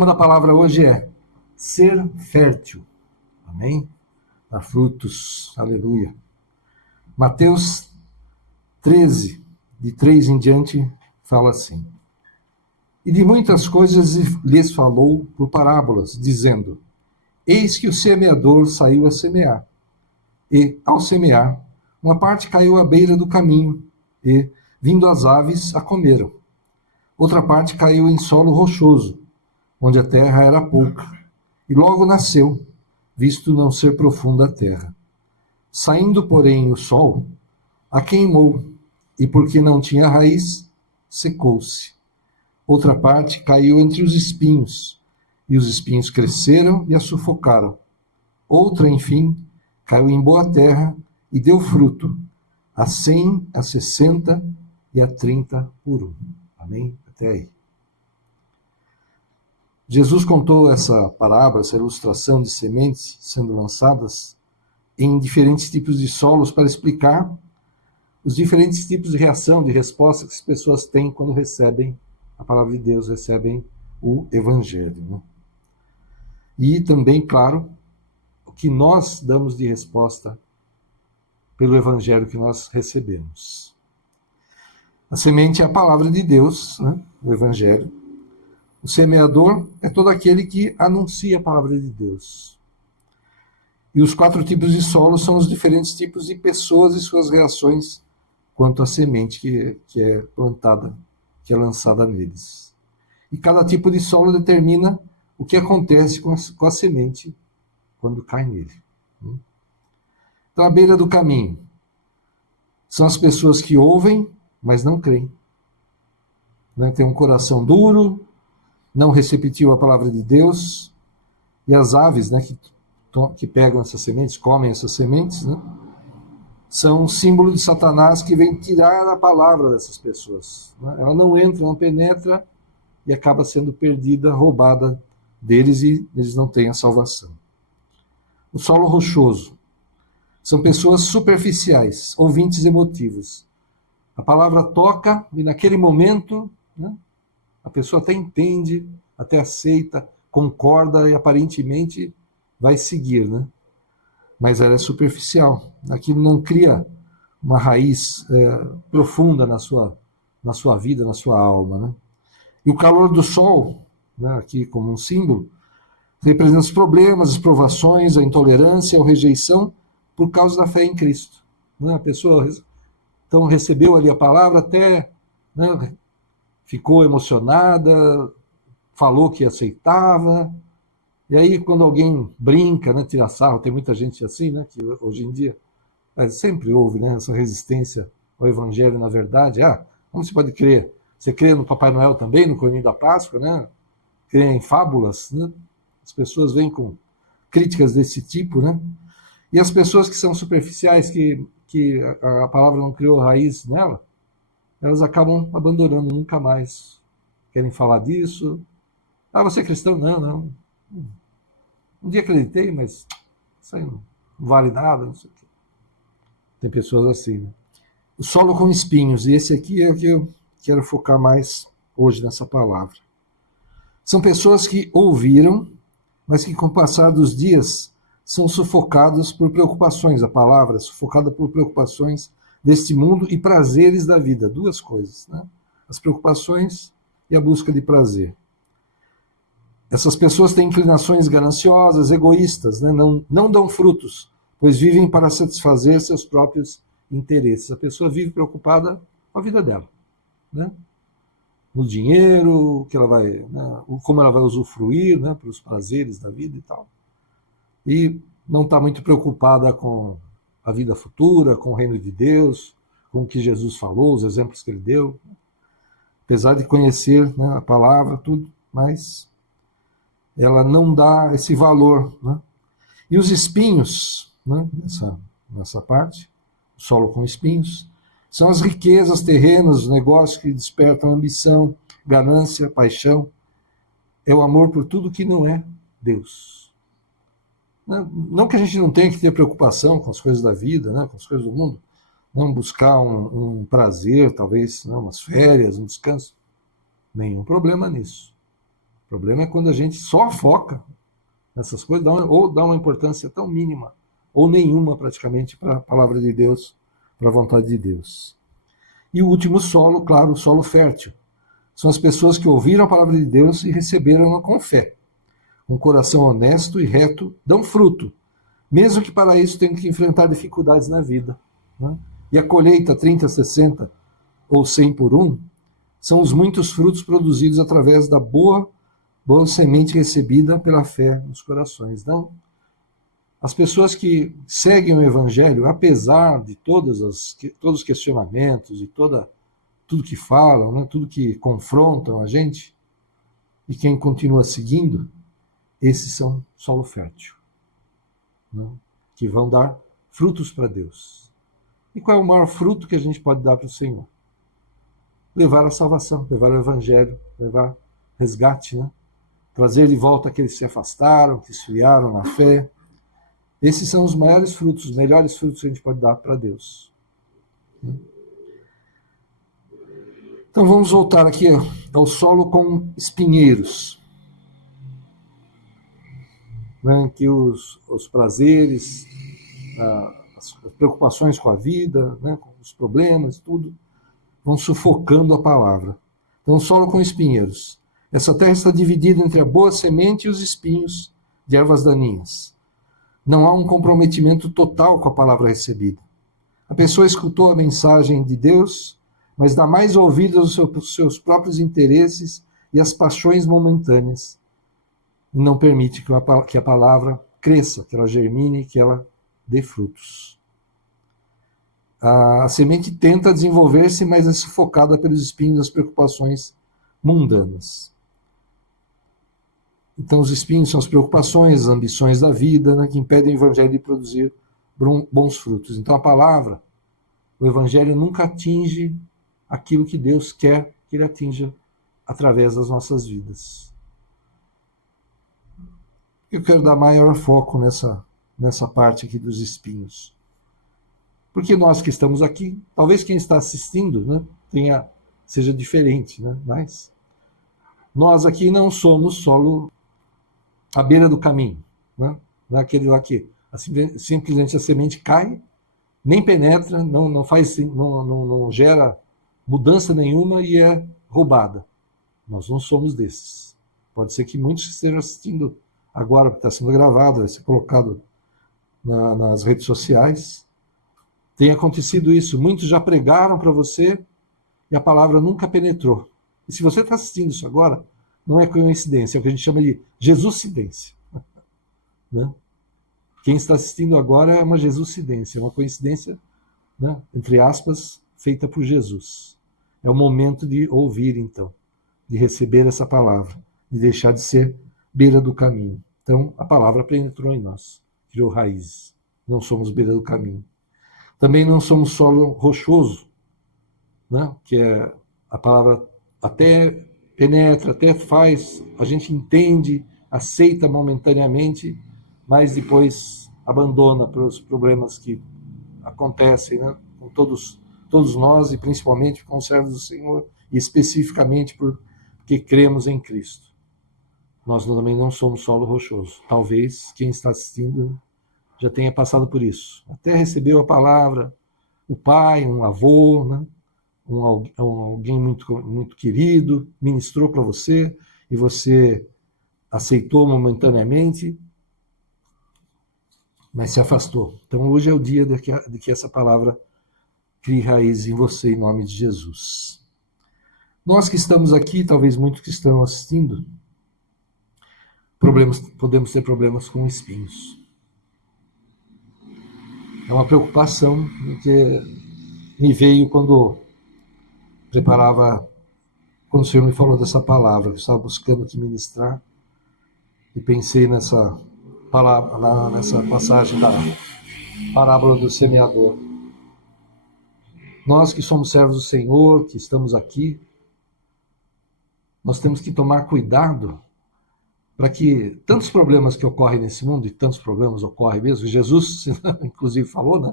tema da palavra hoje é ser fértil. Amém? Dar frutos. Aleluia. Mateus 13, de 3 em diante, fala assim: E de muitas coisas lhes falou por parábolas, dizendo: Eis que o semeador saiu a semear. E, ao semear, uma parte caiu à beira do caminho, e, vindo as aves, a comeram. Outra parte caiu em solo rochoso, onde a terra era pouca, e logo nasceu, visto não ser profunda a terra. Saindo, porém, o sol, a queimou, e porque não tinha raiz, secou-se. Outra parte caiu entre os espinhos, e os espinhos cresceram e a sufocaram. Outra, enfim, caiu em boa terra e deu fruto, a 100, a 60 e a 30 por um. Amém? Até aí. Jesus contou essa parábola, essa ilustração de sementes sendo lançadas em diferentes tipos de solos para explicar os diferentes tipos de reação, de resposta que as pessoas têm quando recebem a palavra de Deus, recebem o Evangelho. Né? E também, claro, o que nós damos de resposta pelo Evangelho que nós recebemos. A semente é a palavra de Deus, né? O Evangelho. O semeador é todo aquele que anuncia a palavra de Deus. E os 4 tipos de solo são os diferentes tipos de pessoas e suas reações quanto à semente que é plantada, que é lançada neles. E cada tipo de solo determina o que acontece com a semente quando cai nele. Então, à beira do caminho, são as pessoas que ouvem, mas não creem. Né? Tem um coração duro, não receptivo à palavra de Deus, e as aves, né, que pegam essas sementes, comem essas sementes, né, são um símbolo de Satanás que vem tirar a palavra dessas pessoas. Né? Ela não entra, não penetra e acaba sendo perdida, roubada deles, e eles não têm a salvação. O solo rochoso são pessoas superficiais, ouvintes emotivos. A palavra toca e naquele momento, né, a pessoa até entende, até aceita, concorda e aparentemente vai seguir, né? Mas ela é superficial. Aquilo não cria uma raiz profunda na sua vida, na sua alma, né? E o calor do sol, né, aqui como um símbolo, representa os problemas, as provações, a intolerância, a rejeição por causa da fé em Cristo. Né? A pessoa então recebeu ali a palavra, até, né, ficou emocionada, falou que aceitava, e aí quando alguém brinca, né, tira sarro, tem muita gente assim, né, que hoje em dia sempre houve, né, essa resistência ao Evangelho, na verdade. Como se pode crer? Você crê no Papai Noel também, no Coelhinho da Páscoa, né? Crê em fábulas, né? As pessoas vêm com críticas desse tipo, né? E as pessoas que são superficiais, que a palavra não criou raiz nela, elas acabam abandonando, nunca mais querem falar disso. Você é cristão? Não. Um dia acreditei, mas isso aí não vale nada, não sei o quê. Tem pessoas assim, né? O solo com espinhos, e esse aqui é o que eu quero focar mais hoje nessa palavra. São pessoas que ouviram, mas que com o passar dos dias são sufocados por preocupações. A palavra é sufocada por preocupações deste mundo e prazeres da vida. 2 coisas, né? As preocupações e a busca de prazer. Essas pessoas têm inclinações gananciosas, egoístas, né? Não dão frutos, pois vivem para satisfazer seus próprios interesses. A pessoa vive preocupada com a vida dela, né? No dinheiro, que ela vai, né, como ela vai usufruir, né, para os prazeres da vida e tal. E não está muito preocupada com a vida futura, com o reino de Deus, com o que Jesus falou, os exemplos que ele deu. Apesar de conhecer, né, a palavra, tudo, mas ela não dá esse valor. Né? E os espinhos, né, nessa parte, o solo com espinhos, são as riquezas terrenas, os negócios que despertam ambição, ganância, paixão. É o amor por tudo que não é Deus. Não que a gente não tenha que ter preocupação com as coisas da vida, né, com as coisas do mundo, não buscar um prazer, talvez, né, umas férias, um descanso. Nenhum problema nisso. problema é quando a gente só foca nessas coisas, ou dá uma importância tão mínima, ou nenhuma praticamente, para a palavra de Deus, para a vontade de Deus. E o último solo, claro, o solo fértil. São as pessoas que ouviram a palavra de Deus e receberam-na com fé. Um coração honesto e reto dão fruto, mesmo que para isso tenham que enfrentar dificuldades na vida. Né? E a colheita 30, 60 ou 100 por um são os muitos frutos produzidos através da boa semente recebida pela fé nos corações. Então, as pessoas que seguem o Evangelho, apesar de todos os questionamentos e tudo que falam, né, tudo que confrontam a gente, e quem continua seguindo, esses são solo fértil, né, que vão dar frutos para Deus. E qual é o maior fruto que a gente pode dar para o Senhor? Levar a salvação, levar o Evangelho, levar resgate, né? Trazer de volta aqueles que se afastaram, que esfriaram na fé. Esses são os maiores frutos, os melhores frutos que a gente pode dar para Deus. Então vamos voltar aqui ao solo com espinheiros. Né, que os prazeres, as preocupações com a vida, né, com os problemas, tudo, vão sufocando a palavra. Então, solo com espinheiros. Essa terra está dividida entre a boa semente e os espinhos de ervas daninhas. Não há um comprometimento total com a palavra recebida. A pessoa escutou a mensagem de Deus, mas dá mais ouvidos aos seus próprios interesses e às paixões momentâneas. E não permite que a palavra cresça, que ela germine, que ela dê frutos. A semente tenta desenvolver-se, mas é sufocada pelos espinhos das preocupações mundanas. Então, os espinhos são as preocupações, as ambições da vida, né, que impedem o Evangelho de produzir bons frutos. Então, a palavra, o Evangelho nunca atinge aquilo que Deus quer que ele atinja através das nossas vidas. Eu quero dar maior foco nessa parte aqui dos espinhos. Porque nós que estamos aqui, talvez quem está assistindo, né, seja diferente, né, mas nós aqui não somos solo à beira do caminho, né, naquele lá que simplesmente a semente cai, nem penetra, não gera mudança nenhuma e é roubada. Nós não somos desses. Pode ser que muitos estejam assistindo agora, porque está sendo gravado, vai ser colocado nas redes sociais. Tem acontecido isso. Muitos já pregaram para você e a palavra nunca penetrou. E se você está assistindo isso agora, não é coincidência, é o que a gente chama de Jesuscidência. Né? Quem está assistindo agora é uma Jesuscidência, é uma coincidência, né, entre aspas, feita por Jesus. É o momento de ouvir, então, de receber essa palavra, de deixar de ser beira do caminho. Então, a palavra penetrou em nós, criou raízes. Não somos beira do caminho. Também não somos solo rochoso, né? Que é a palavra até penetra, até faz, a gente entende, aceita momentaneamente, mas depois abandona para os problemas que acontecem, né, com todos nós, e principalmente com os servos do Senhor, e especificamente porque cremos em Cristo. Nós também não somos solo rochoso. Talvez quem está assistindo já tenha passado por isso. Até recebeu a palavra, o pai, um avô, né, alguém muito, muito querido, ministrou para você, e você aceitou momentaneamente, mas se afastou. Então hoje é o dia de que essa palavra crie raiz em você, em nome de Jesus. Nós que estamos aqui, talvez muitos que estão assistindo, podemos ter problemas com espinhos. É uma preocupação que me veio quando o Senhor me falou dessa palavra, que eu estava buscando aqui ministrar, e pensei nessa palavra, nessa passagem da parábola do semeador. Nós que somos servos do Senhor, que estamos aqui, nós temos que tomar cuidado para que tantos problemas que ocorrem nesse mundo, e tantos problemas ocorrem mesmo, Jesus inclusive falou, né?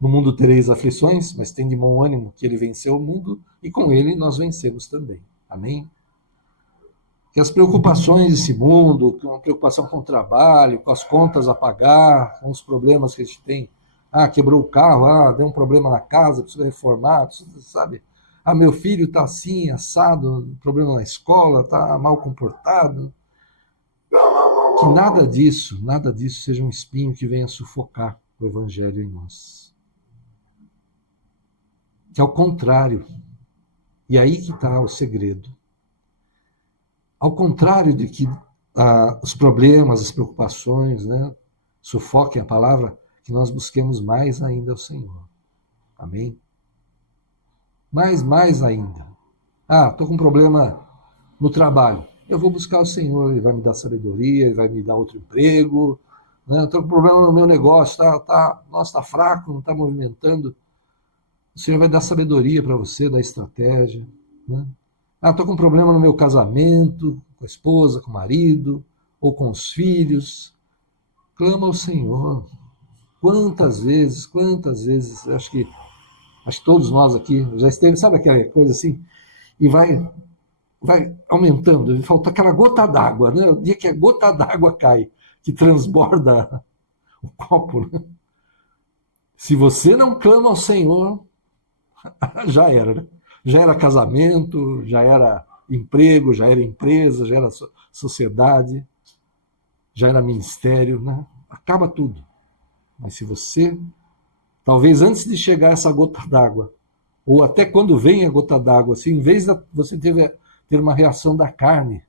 No mundo tereis aflições, mas tem de bom ânimo que ele venceu o mundo, e com ele nós vencemos também. Amém? que as preocupações desse mundo, com a preocupação com o trabalho, com as contas a pagar, com os problemas que a gente tem, quebrou o carro, deu um problema na casa, precisa reformar, precisa, sabe? Meu filho está assim, assado, problema na escola, está mal comportado. Que nada disso seja um espinho que venha sufocar o evangelho em nós. Que ao contrário, e aí que está o segredo, ao contrário de que os problemas, as preocupações, né, sufoquem a palavra, que nós busquemos mais ainda o Senhor. Amém? Mais ainda. Estou com um problema no trabalho. Eu vou buscar o Senhor, Ele vai me dar sabedoria, Ele vai me dar outro emprego. Né? Estou com problema no meu negócio, está fraco, não está movimentando. O Senhor vai dar sabedoria para você, dar estratégia. Né? Estou com um problema no meu casamento, com a esposa, com o marido, ou com os filhos. Clama ao Senhor. Quantas vezes, acho que todos nós aqui já esteve, sabe aquela coisa assim? E vai aumentando, falta aquela gota d'água, né? O dia que a gota d'água cai, que transborda o copo, né? Se você não clama ao Senhor, já era, né? Já era casamento, já era emprego, já era empresa, já era sociedade, já era ministério, né? Acaba tudo. Mas se você, talvez antes de chegar essa gota d'água, ou até quando vem a gota d'água, assim, em vez de você ter uma reação da carne,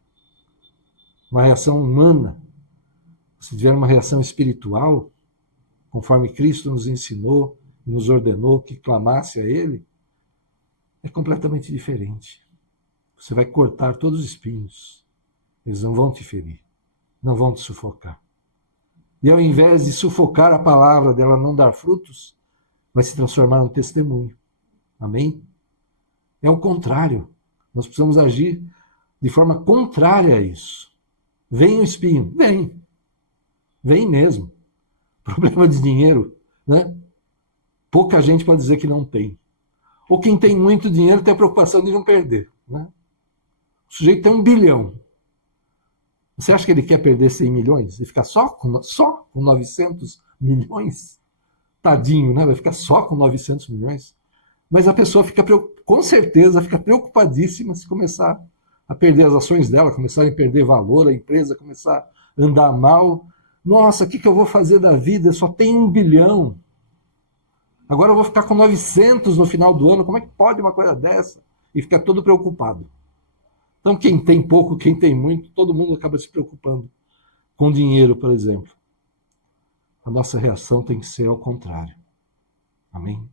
uma reação humana, se tiver uma reação espiritual, conforme Cristo nos ensinou, nos ordenou que clamasse a Ele, é completamente diferente. Você vai cortar todos os espinhos. Eles não vão te ferir, não vão te sufocar. E ao invés de sufocar a palavra, dela não dar frutos, vai se transformar num testemunho. Amém? É o contrário. Nós precisamos agir de forma contrária a isso. Vem o espinho? Vem. Vem mesmo. Problema de dinheiro, né? Pouca gente pode dizer que não tem. Ou quem tem muito dinheiro tem a preocupação de não perder, né? O sujeito tem 1 bilhão. Você acha que ele quer perder 100 milhões e ficar só com 900 milhões? Tadinho, né? Vai ficar só com 900 milhões. Mas a pessoa com certeza fica preocupadíssima se começar a perder as ações dela, começarem a perder valor, a empresa começar a andar mal. Nossa, o que eu vou fazer da vida? Só tem 1 bilhão. Agora eu vou ficar com 900 no final do ano. Como é que pode uma coisa dessa? E fica todo preocupado. Então, quem tem pouco, quem tem muito, todo mundo acaba se preocupando com dinheiro, por exemplo. A nossa reação tem que ser ao contrário. Amém?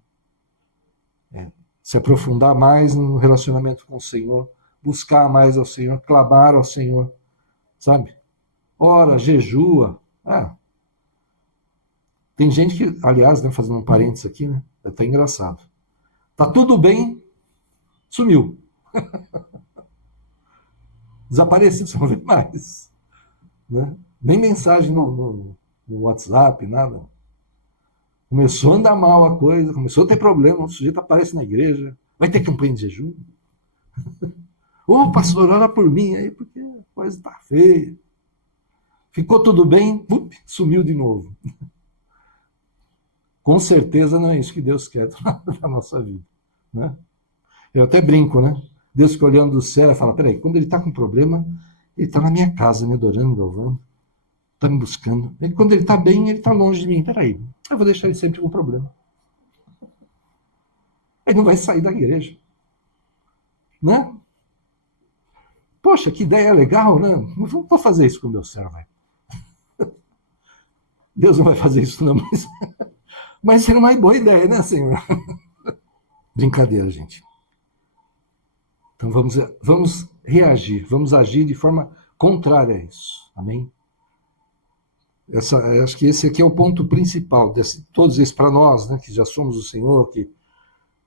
Se aprofundar mais no relacionamento com o Senhor, buscar mais ao Senhor, clamar ao Senhor, sabe? Ora, jejua. Tem gente que, aliás, né, fazendo um parênteses aqui, né? É até engraçado. Tá tudo bem, sumiu. Desapareceu, você não vê mais. Né? Nem mensagem no WhatsApp, nada. Começou a andar mal a coisa, começou a ter problema, o sujeito aparece na igreja, vai ter campanha de jejum. Ô, pastor, ora por mim aí, porque a coisa está feia. Ficou tudo bem, sumiu de novo. Com certeza não é isso que Deus quer na nossa vida. Né? Eu até brinco, né? Deus fica olhando do céu e fala, peraí, quando ele está com problema, ele está na minha casa, me adorando, me louvando, está me buscando. E quando ele está bem, ele está longe de mim. Peraí, eu vou deixar ele sempre com problema. Ele não vai sair da igreja. Né? Poxa, que ideia legal, né? Não vou fazer isso com o meu servo. Deus não vai fazer isso não, mas seria uma boa ideia, né, Senhor? Brincadeira, gente. Então vamos reagir, vamos agir de forma contrária a isso. Amém? Acho que esse aqui é o ponto principal, todos esses para nós, né, que já somos o Senhor, que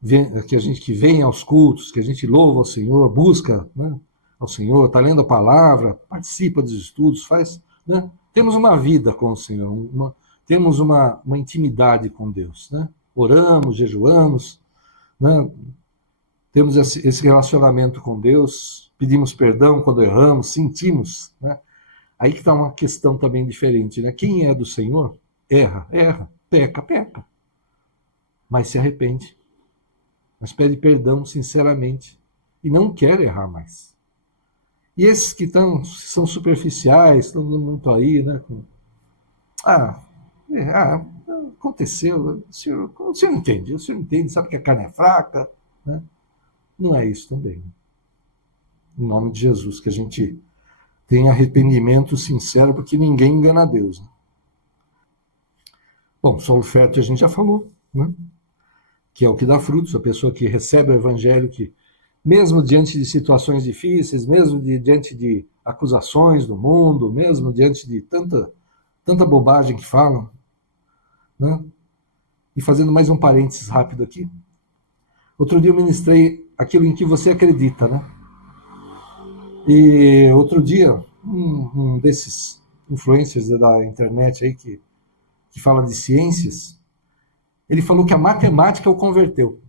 a gente que vem aos cultos, que a gente louva ao Senhor, busca, né, ao Senhor, está lendo a palavra, participa dos estudos, faz, né? Temos uma vida com o Senhor, temos uma intimidade com Deus, né? Oramos, jejuamos, né? Temos esse relacionamento com Deus, pedimos perdão quando erramos, sentimos, né? Aí que está uma questão também diferente, né? Quem é do Senhor, erra, peca, mas se arrepende, mas pede perdão sinceramente e não quer errar mais. E esses que são superficiais, estão muito aí, né? Ah, aconteceu, o senhor não entende, sabe que a carne é fraca, né? Não é isso também. Em nome de Jesus, que a gente tenha arrependimento sincero, porque ninguém engana a Deus. Né? Bom, solo fértil a gente já falou, né? Que é o que dá frutos, a pessoa que recebe o evangelho, que mesmo diante de situações difíceis, mesmo diante de acusações do mundo, mesmo diante de tanta bobagem que falam, né? E fazendo mais um parênteses rápido aqui, outro dia eu ministrei aquilo em que você acredita, né? E outro dia, um desses influencers da internet aí que fala de ciências, ele falou que a matemática o converteu.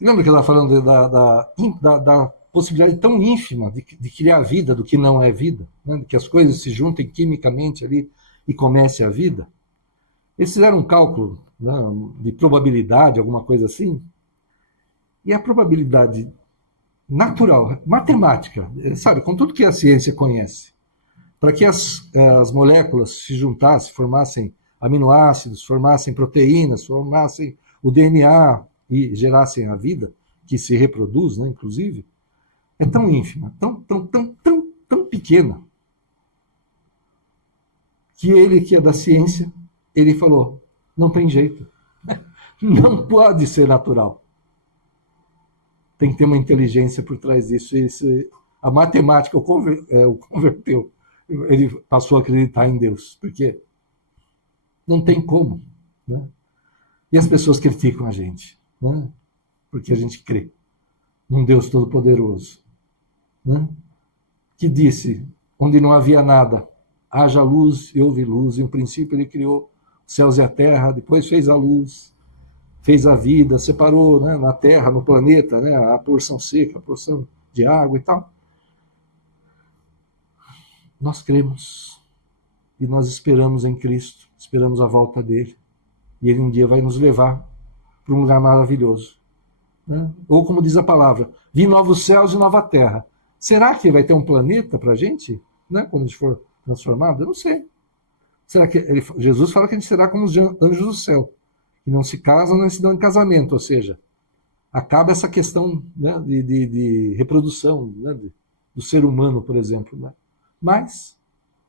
Lembra que eu estava falando da possibilidade tão ínfima de criar vida do que não é vida, né? De que as coisas se juntem quimicamente ali e comece a vida? Eles fizeram um cálculo, né, de probabilidade, alguma coisa assim, e a probabilidade natural, matemática, sabe, com tudo que a ciência conhece, para que as moléculas se juntassem, formassem aminoácidos, formassem proteínas, formassem o DNA e gerassem a vida, que se reproduz, né, inclusive, é tão ínfima, tão pequena, que ele, que é da ciência, ele falou, não tem jeito, não pode ser natural. Tem que ter uma inteligência por trás disso. A matemática o converteu. Ele passou a acreditar em Deus, porque não tem como. Né? E as pessoas criticam a gente, né? Porque a gente crê num Deus Todo-Poderoso, né? Que disse, onde não havia nada, haja luz e houve luz. Em princípio ele criou os céus e a terra, depois fez a luz, fez a vida, separou, né, na Terra, no planeta, né, a porção seca, a porção de água e tal. Nós cremos e nós esperamos em Cristo, esperamos a volta dele. E ele um dia vai nos levar para um lugar maravilhoso. Né? Ou como diz a palavra, vi novos céus e nova terra. Será que vai ter um planeta para a gente, né, quando a gente for transformado? Eu não sei. Será que Jesus fala que a gente será como os anjos do céu, que não se casam nem se dão em casamento, ou seja, acaba essa questão, né, de reprodução, né, do ser humano, por exemplo. Né? Mas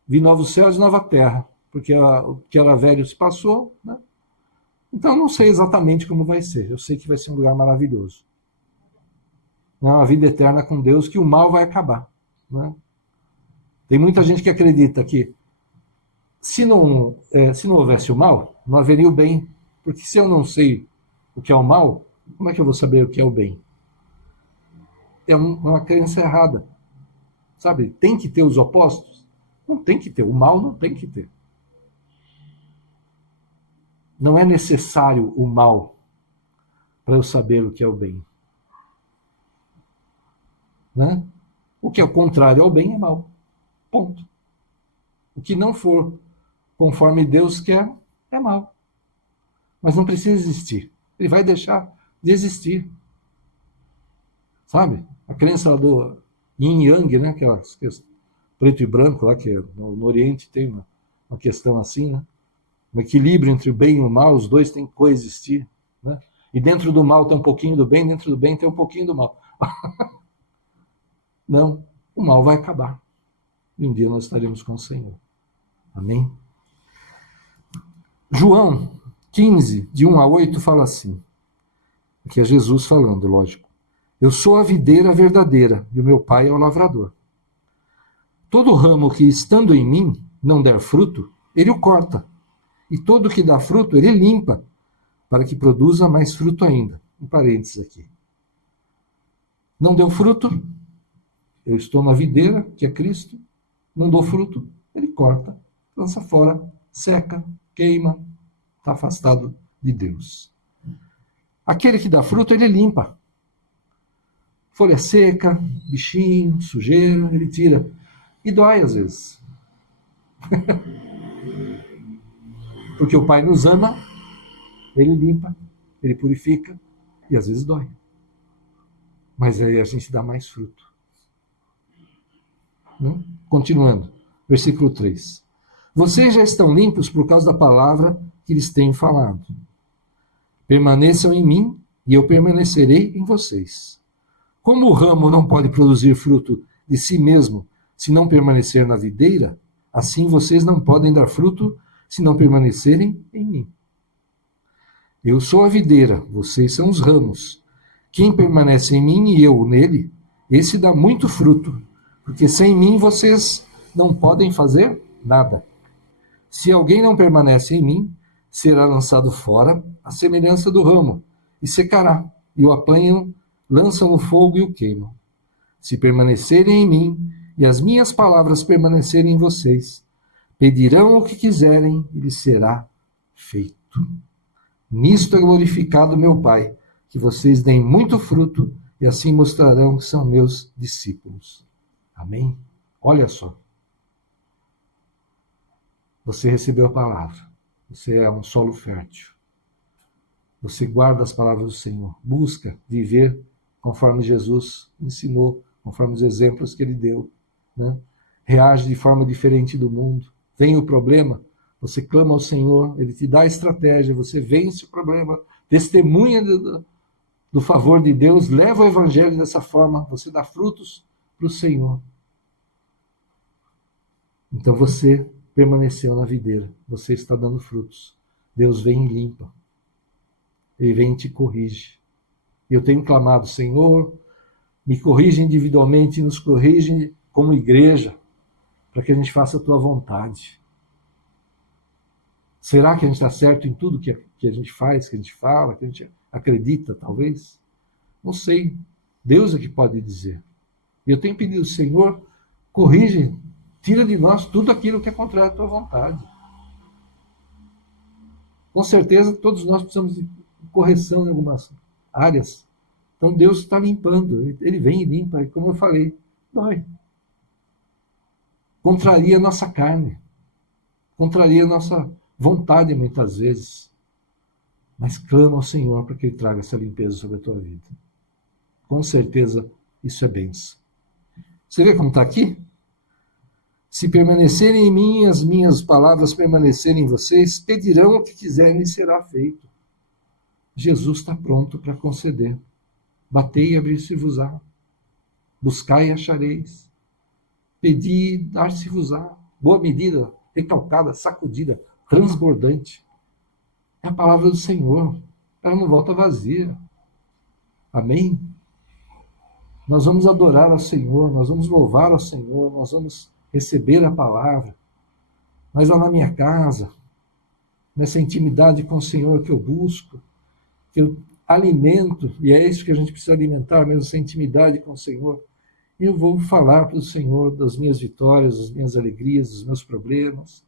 vi novos céus e nova terra, porque o que era velho se passou. Né? Então eu não sei exatamente como vai ser, eu sei que vai ser um lugar maravilhoso. É uma vida eterna com Deus, que o mal vai acabar. Né? Tem muita gente que acredita que se não houvesse o mal, não haveria o bem. Porque se eu não sei o que é o mal, como é que eu vou saber o que é o bem? É uma crença errada. Sabe? Tem que ter os opostos? Não tem que ter. O mal não tem que ter. Não é necessário o mal para eu saber o que é o bem. Né? O que é o contrário ao bem é mal. Ponto. O que não for conforme Deus quer é mal. Mas não precisa existir. Ele vai deixar de existir. Sabe? A crença do yin e yang, né? Aquelas preto e branco lá, que no Oriente tem uma questão assim, né? Um equilíbrio entre o bem e o mal, os dois têm que coexistir. Né? E dentro do mal tem um pouquinho do bem, dentro do bem tem um pouquinho do mal. Não, o mal vai acabar. E um dia nós estaremos com o Senhor. Amém? João 15, de 1 a 8, fala assim. Aqui é Jesus falando, lógico. Eu sou a videira verdadeira, e o meu pai é o lavrador. Todo ramo que, estando em mim, não der fruto, ele o corta. E todo que dá fruto, ele limpa, para que produza mais fruto ainda. Um parênteses aqui. Não deu fruto, eu estou na videira, que é Cristo. Não dou fruto, ele corta, lança fora, seca, queima, está afastado de Deus. Aquele que dá fruto, ele limpa, folha seca, bichinho, sujeira, ele tira. E dói às vezes. Porque o Pai nos ama, ele limpa, ele purifica, e às vezes dói. Mas aí a gente dá mais fruto. Continuando, versículo 3. Vocês já estão limpos por causa da palavra que lhes tenho falado. Permaneçam em mim e eu permanecerei em vocês. Como o ramo não pode produzir fruto de si mesmo se não permanecer na videira, assim vocês não podem dar fruto se não permanecerem em mim. Eu sou a videira, vocês são os ramos. Quem permanece em mim e eu nele, esse dá muito fruto, porque sem mim vocês não podem fazer nada. Se alguém não permanece em mim, será lançado fora à semelhança do ramo, e secará, e o apanham, lançam no fogo e o queimam. Se permanecerem em mim, e as minhas palavras permanecerem em vocês, pedirão o que quiserem, e lhes será feito. Nisto é glorificado meu Pai, que vocês deem muito fruto, e assim mostrarão que são meus discípulos. Amém? Olha só. Você recebeu a palavra. Você é um solo fértil. Você guarda as palavras do Senhor. Busca viver conforme Jesus ensinou, conforme os exemplos que ele deu. Né? Reage de forma diferente do mundo. Vem o problema, você clama ao Senhor, ele te dá a estratégia, você vence o problema, testemunha do favor de Deus, leva o evangelho dessa forma, você dá frutos para o Senhor. Então você permaneceu na videira, você está dando frutos. Deus vem e limpa. Ele vem e te corrige. Eu tenho clamado, Senhor, me corrige individualmente, nos corrige como igreja, para que a gente faça a tua vontade. Será que a gente está certo em tudo que a gente faz, que a gente fala, que a gente acredita, talvez? Não sei. Deus é que pode dizer. E eu tenho pedido, Senhor, corrige, tira de nós tudo aquilo que é contrário à tua vontade. Com certeza, todos nós precisamos de correção em algumas áreas. Então, Deus está limpando. Ele vem e limpa. E como eu falei, dói. Contraria a nossa carne. Contraria a nossa vontade, muitas vezes. Mas clama ao Senhor para que Ele traga essa limpeza sobre a tua vida. Com certeza, isso é bênção. Você vê como está aqui? Se permanecerem em mim e as minhas palavras permanecerem em vocês, pedirão o que quiserem e será feito. Jesus está pronto para conceder. Batei e abrir-se-vos-á. Buscai e achareis. Pedi e dar-se-vos-á. Boa medida, recalcada, sacudida, transbordante. É a palavra do Senhor. Ela não volta vazia. Amém? Nós vamos adorar ao Senhor, nós vamos louvar ao Senhor, nós vamos receber a palavra. Mas lá na minha casa, nessa intimidade com o Senhor que eu busco, que eu alimento, e é isso que a gente precisa alimentar mesmo, essa intimidade com o Senhor, e eu vou falar para o Senhor das minhas vitórias, das minhas alegrias, dos meus problemas.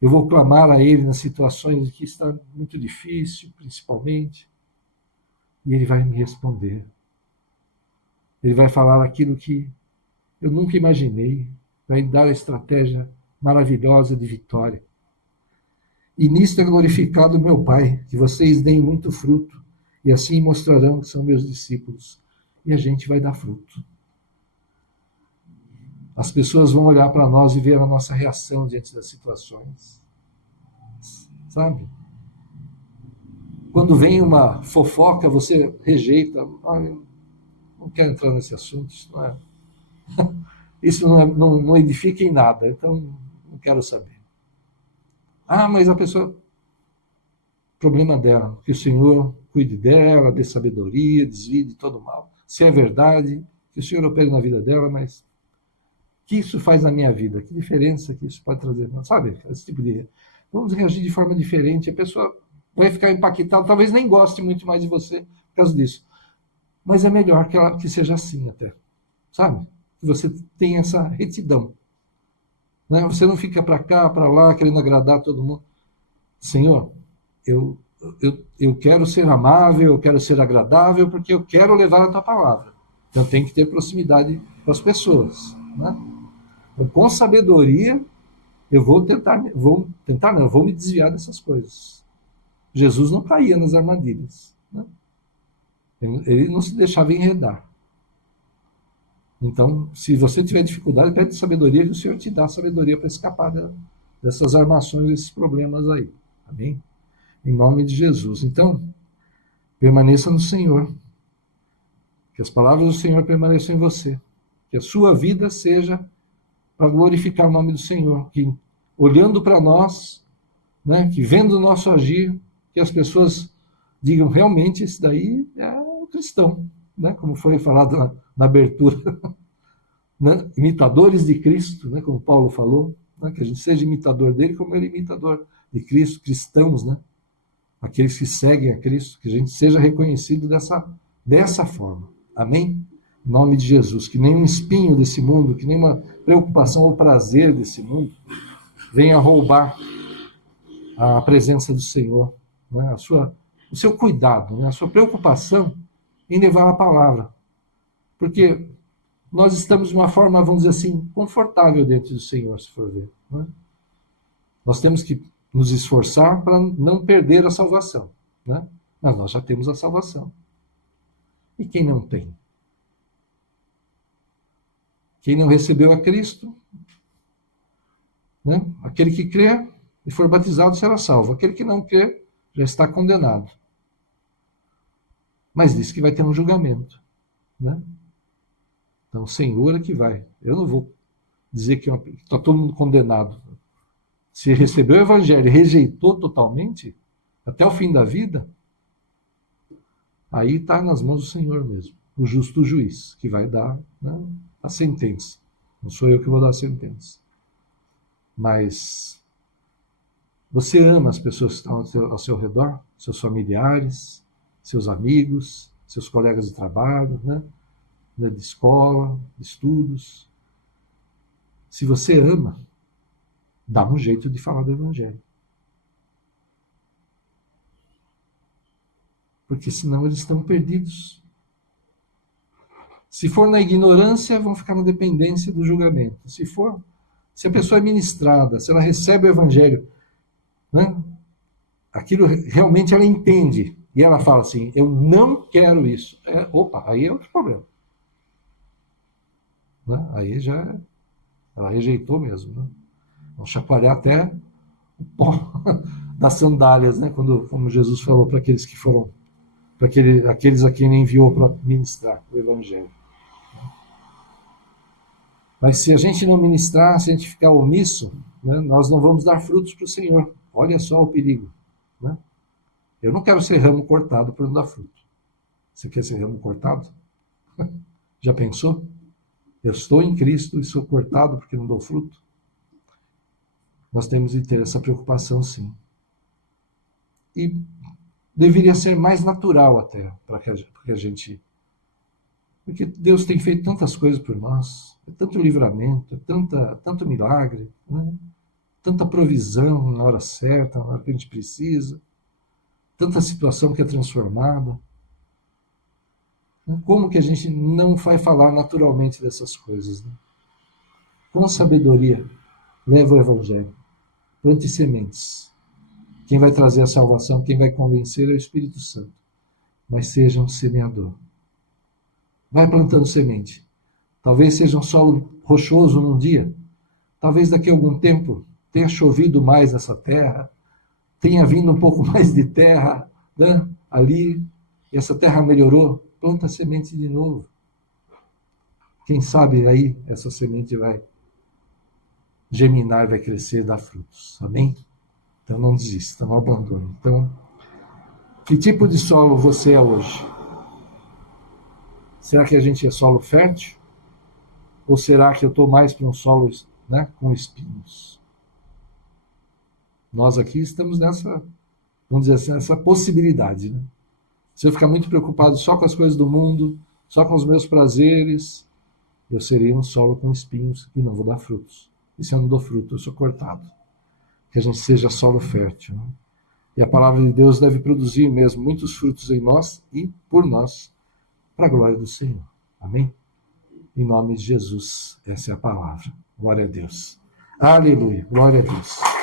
Eu vou clamar a Ele nas situações em que está muito difícil, principalmente, e Ele vai me responder. Ele vai falar aquilo que eu nunca imaginei, vai dar a estratégia maravilhosa de vitória. E nisto é glorificado meu Pai, que vocês deem muito fruto, e assim mostrarão que são meus discípulos. E a gente vai dar fruto. As pessoas vão olhar para nós e ver a nossa reação diante das situações. Sabe? Quando vem uma fofoca, você rejeita. Não quero entrar nesse assunto, isso não edifica em nada, então não quero saber. Mas a pessoa, problema dela, que o Senhor cuide dela, dê sabedoria, desvie de todo mal. Se é verdade, que o Senhor opere na vida dela, mas o que isso faz na minha vida? Que diferença que isso pode trazer? Sabe, esse tipo de... Vamos reagir de forma diferente, a pessoa vai ficar impactada, talvez nem goste muito mais de você por causa disso. Mas é melhor que seja assim até, sabe? Que você tenha essa retidão. Né? Você não fica para cá, para lá, querendo agradar todo mundo. Senhor, eu quero ser amável, eu quero ser agradável, porque eu quero levar a tua palavra. Então tem que ter proximidade com as pessoas, né? Então, com sabedoria, eu vou me desviar dessas coisas. Jesus não caía nas armadilhas, né? Ele não se deixava enredar. Então, se você tiver dificuldade, pede sabedoria, que o Senhor te dá sabedoria para escapar dessas armações, desses problemas aí. Amém? Em nome de Jesus. Então, permaneça no Senhor. Que as palavras do Senhor permaneçam em você. Que a sua vida seja para glorificar o nome do Senhor. Que, olhando para nós, né, que vendo o nosso agir, que as pessoas digam, realmente, esse daí é um cristão. Né, como foi falado na abertura, né, imitadores de Cristo, né, como Paulo falou, né, que a gente seja imitador dele como ele é imitador de Cristo, cristãos, né, aqueles que seguem a Cristo, que a gente seja reconhecido dessa forma. Amém? Em nome de Jesus, que nenhum espinho desse mundo, que nenhuma preocupação ou prazer desse mundo venha roubar a presença do Senhor, né, o seu cuidado, né, a sua preocupação em levar a palavra. Porque nós estamos de uma forma, vamos dizer assim, confortável dentro do Senhor, se for ver. Né? Nós temos que nos esforçar para não perder a salvação. Né? Mas nós já temos a salvação. E quem não tem? Quem não recebeu a Cristo, né? Aquele que crê e for batizado será salvo. Aquele que não crê já está condenado. Mas diz que vai ter um julgamento. Né? Então, o Senhor é que vai. Eu não vou dizer que está todo mundo condenado. Se recebeu o Evangelho e rejeitou totalmente, até o fim da vida, aí está nas mãos do Senhor mesmo, o justo juiz, que vai dar, né, a sentença. Não sou eu que vou dar a sentença. Mas você ama as pessoas que estão ao seu redor, seus familiares, seus amigos, seus colegas de trabalho, né? De escola, de estudos. Se você ama, dá um jeito de falar do Evangelho. Porque senão eles estão perdidos. Se for na ignorância, vão ficar na dependência do julgamento. Se a pessoa é ministrada, se ela recebe o Evangelho, né, aquilo realmente ela entende, e ela fala assim, eu não quero isso. Aí é outro problema. Né? Aí já ela rejeitou mesmo. Né? Vão chacoalhar até o pó das sandálias, né? Como Jesus falou para aqueles que foram, para aqueles a quem ele enviou para ministrar o Evangelho. Mas se a gente não ministrar, se a gente ficar omisso, né, nós não vamos dar frutos para o Senhor. Olha só o perigo. Né? Eu não quero ser ramo cortado por não dar fruto. Você quer ser ramo cortado? Já pensou? Eu estou em Cristo e sou cortado porque não dou fruto? Nós temos de ter essa preocupação, sim. E deveria ser mais natural até, porque a gente... Porque Deus tem feito tantas coisas por nós, é tanto livramento, é tanto milagre, né? Tanta provisão na hora certa, na hora que a gente precisa, tanta situação que é transformada. Como que a gente não vai falar naturalmente dessas coisas? Né? Com sabedoria, leva o Evangelho, plante sementes. Quem vai trazer a salvação, quem vai convencer é o Espírito Santo. Mas seja um semeador. Vai plantando semente. Talvez seja um solo rochoso num dia. Talvez daqui a algum tempo tenha chovido mais nessa terra, tenha vindo um pouco mais de terra, né, ali, e essa terra melhorou. Planta a semente de novo. Quem sabe aí essa semente vai germinar, vai crescer e dar frutos. Amém? Então não desista, não abandone. Então, que tipo de solo você é hoje? Será que a gente é solo fértil? Ou será que eu estou mais para um solo, né, com espinhos? Nós aqui estamos nessa, vamos dizer assim, nessa possibilidade. Né? Se eu ficar muito preocupado só com as coisas do mundo, só com os meus prazeres, eu serei um solo com espinhos e não vou dar frutos. E se eu não dou fruto, eu sou cortado. Que a gente seja solo fértil. Né? E a palavra de Deus deve produzir mesmo muitos frutos em nós e por nós, para a glória do Senhor. Amém? Em nome de Jesus, essa é a palavra. Glória a Deus. Aleluia, glória a Deus.